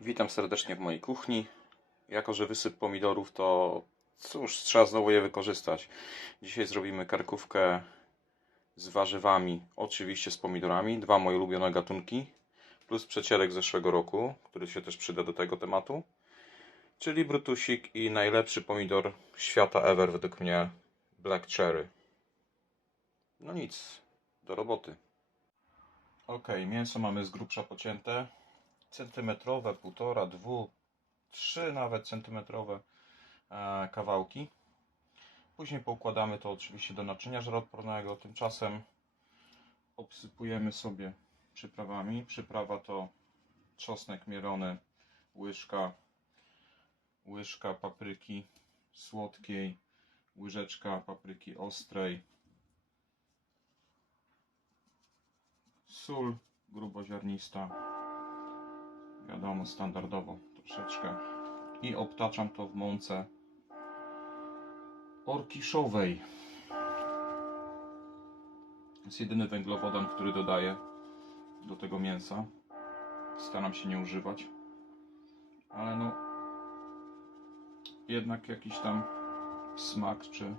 Witam serdecznie w mojej kuchni. Jako, że wysyp pomidorów, to cóż, trzeba znowu je wykorzystać. Dzisiaj zrobimy karkówkę z warzywami, oczywiście z pomidorami. Dwa moje ulubione gatunki, plus przecierek zeszłego roku, który się też przyda do tego tematu. Czyli brutusik i najlepszy pomidor świata ever według mnie, Black Cherry. No nic, do roboty. Ok, mięso mamy z grubsza pocięte centymetrowe, półtora, dwu, trzy nawet centymetrowe e, kawałki. Później poukładamy to oczywiście do naczynia żaroodpornego. Tymczasem obsypujemy sobie przyprawami. Przyprawa to czosnek mielony, łyżka, łyżka papryki słodkiej, łyżeczka papryki ostrej, sól gruboziarnista, wiadomo, standardowo troszeczkę. I obtaczam to w mące orkiszowej. To jest jedyny węglowodan, który dodaję do tego mięsa. Staram się nie używać. Ale no, jednak jakiś tam smak, czy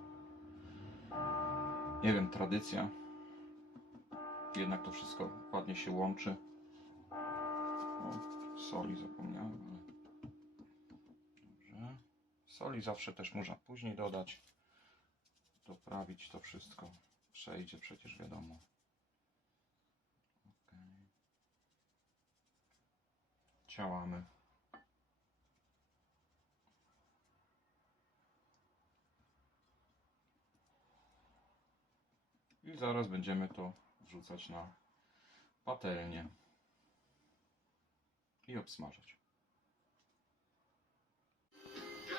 nie wiem, tradycja. Jednak to wszystko ładnie się łączy. O, soli zapomniałem, ale dobrze. Soli zawsze też można później dodać. Doprawić to wszystko. Przejdzie przecież wiadomo. Okej. Ciałamy. I zaraz będziemy to wrzucać na patelnię i obsmażać.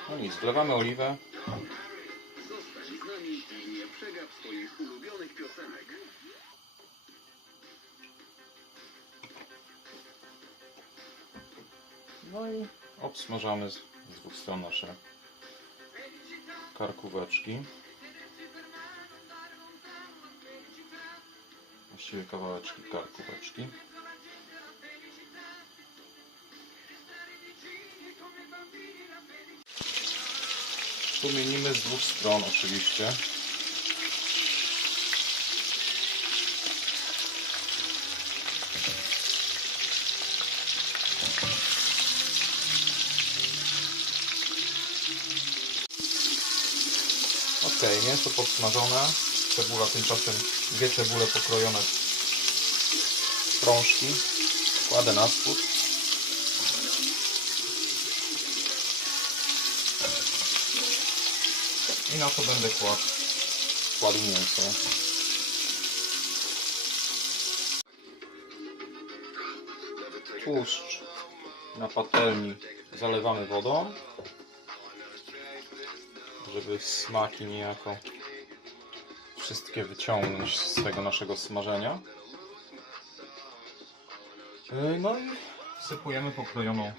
No nic, wlewamy oliwę. Zostań z nami i nie przegap swoich ulubionych piosenek. No i obsmażamy z, z dwóch stron nasze karkóweczki. Właściwie kawałeczki karkóweczki. Rumienimy z dwóch stron oczywiście. Ok, mięso podsmażone. Cebula tymczasem dwie cebule pokrojone w prążki. Kładę na spód. I na to będę kładł, kładł mięso. Tłuszcz na patelni zalewamy wodą, żeby smaki niejako wszystkie wyciągnąć z tego naszego smażenia. Yy, No i wsypujemy pokrojoną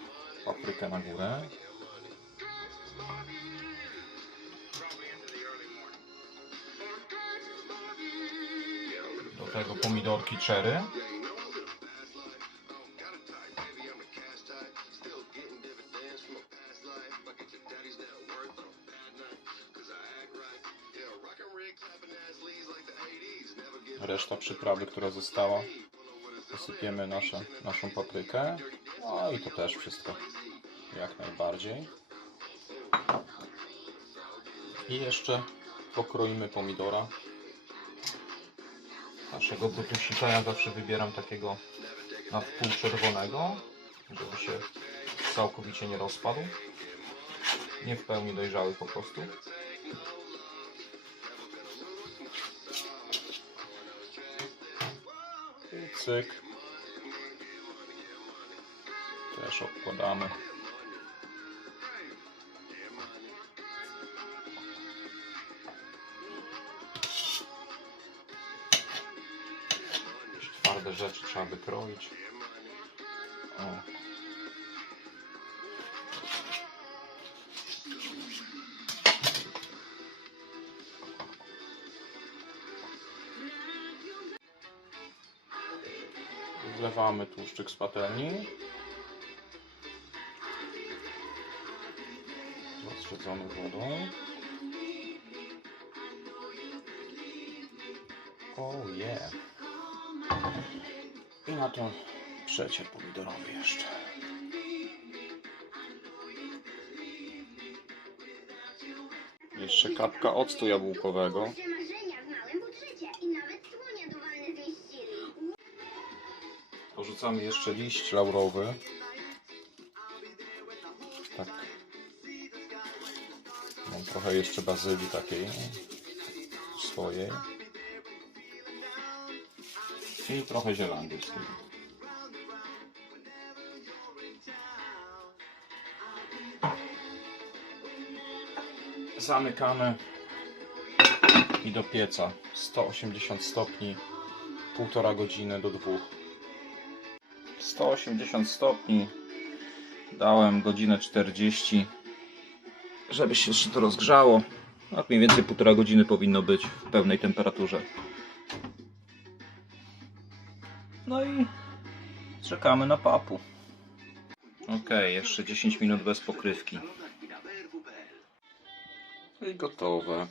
paprykę na górę. Tego pomidorki cherry. Reszta przyprawy, która została, posypiemy nasze, naszą paprykę. No i to też wszystko jak najbardziej. I jeszcze pokroimy pomidora. Naszego brutusika ja zawsze wybieram takiego na wpół czerwonego, żeby się całkowicie nie rozpadł. Nie w pełni dojrzały po prostu. I cyk. Też obkładamy. rzeczy trzeba by kroić. O. Wlewamy tłuszczyk z patelni. Rozrzedzony wodą. Oh yeah. I na to przecier pomidorowy jeszcze. Jeszcze kapka octu jabłkowego. Porzucamy jeszcze liść laurowy. Tak. Mam trochę jeszcze bazylii takiej swojej. I trochę zielandy z tym. Zamykamy i do pieca 180 stopni, półtora godziny do dwóch. 180 stopni. Dałem godzinę 40, żeby się jeszcze to rozgrzało. Tak mniej więcej półtora godziny powinno być w pełnej temperaturze. No i czekamy na papu. Ok, jeszcze 10 minut bez pokrywki. No i gotowe.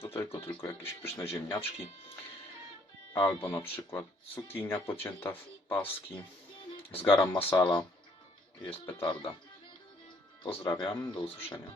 Do tego tylko jakieś pyszne ziemniaczki. Albo na przykład cukinia pocięta w paski z garam masala. Jest petarda. Pozdrawiam, do usłyszenia.